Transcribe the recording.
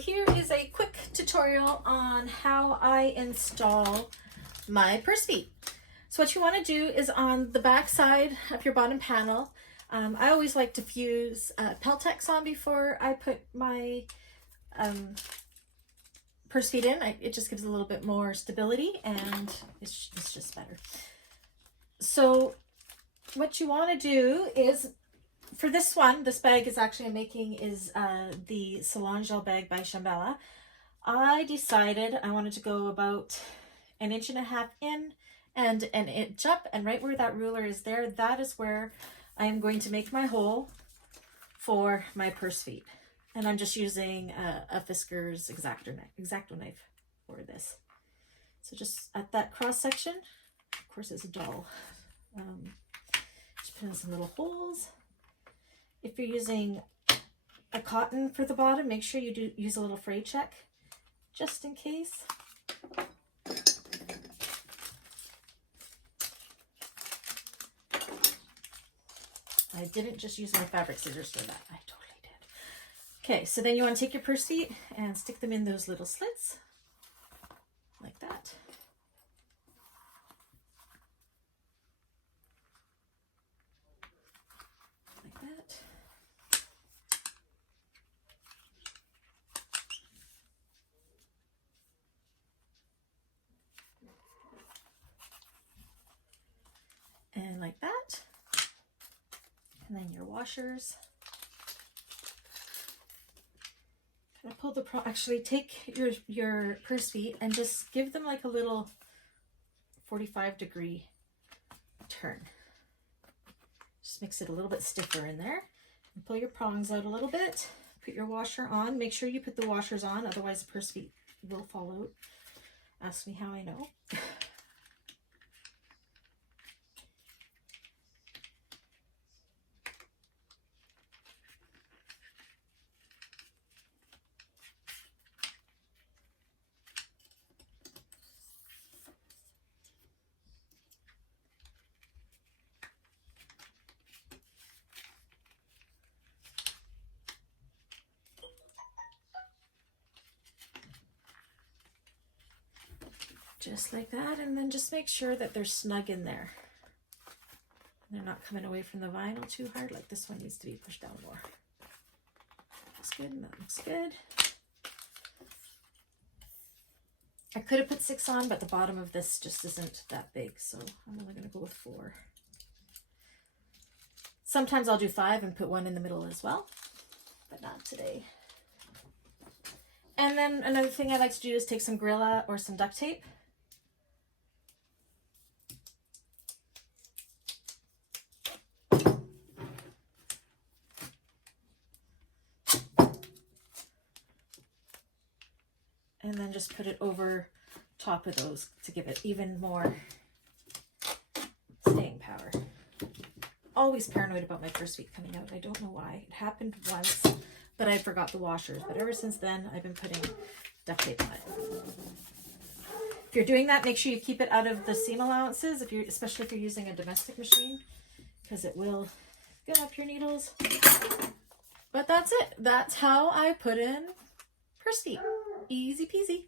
here is a quick tutorial on how I install my purse feet. So what you want to do is on the back side of your bottom panel, I always like to fuse Peltex on before I put my purse feet in. It just gives a little bit more stability and it's just better. So what you want to do is, for this one, this bag is actually I'm making is the Salon Gel bag by Shambhala. I decided I wanted to go about 1.5 inches in and 1 inch up, and right where that ruler is there, that is where I am going to make my hole for my purse feet. And I'm just using a Fiskars X-Acto knife for this. So just at that cross section, of course it's dull. Just put in some little holes. If you're using a cotton for the bottom, make sure you do use a little fray check, just in case. I didn't just use my fabric scissors for that. I totally did. Okay, so then you want to take your purse feet and stick them in those little slits, like that. Like that. And like that. And then your washers. Kind of pull the actually take your purse feet and just give them like a little 45-degree turn. Just makes it a little bit stiffer in there. And pull your prongs out a little bit. Put your washer on. Make sure you put the washers on, otherwise the purse feet will fall out. Ask me how I know. Just like that, and then just make sure that they're snug in there. They're not coming away from the vinyl too hard, like this one needs to be pushed down more. Looks good, and that looks good. I could have put 6 on, but the bottom of this just isn't that big, so I'm only going to go with 4. Sometimes I'll do 5 and put 1 in the middle as well, but not today. And then another thing I like to do is take some Gorilla or some duct tape. And then just put it over top of those to give it even more staying power. Always paranoid about my purse feet coming out. I don't know why. It happened once, but I forgot the washers. But ever since then, I've been putting duct tape on it. If you're doing that, make sure you keep it out of the seam allowances, especially if you're using a domestic machine, because it will get up your needles. But that's it. That's how I put in purse feet. Easy peasy.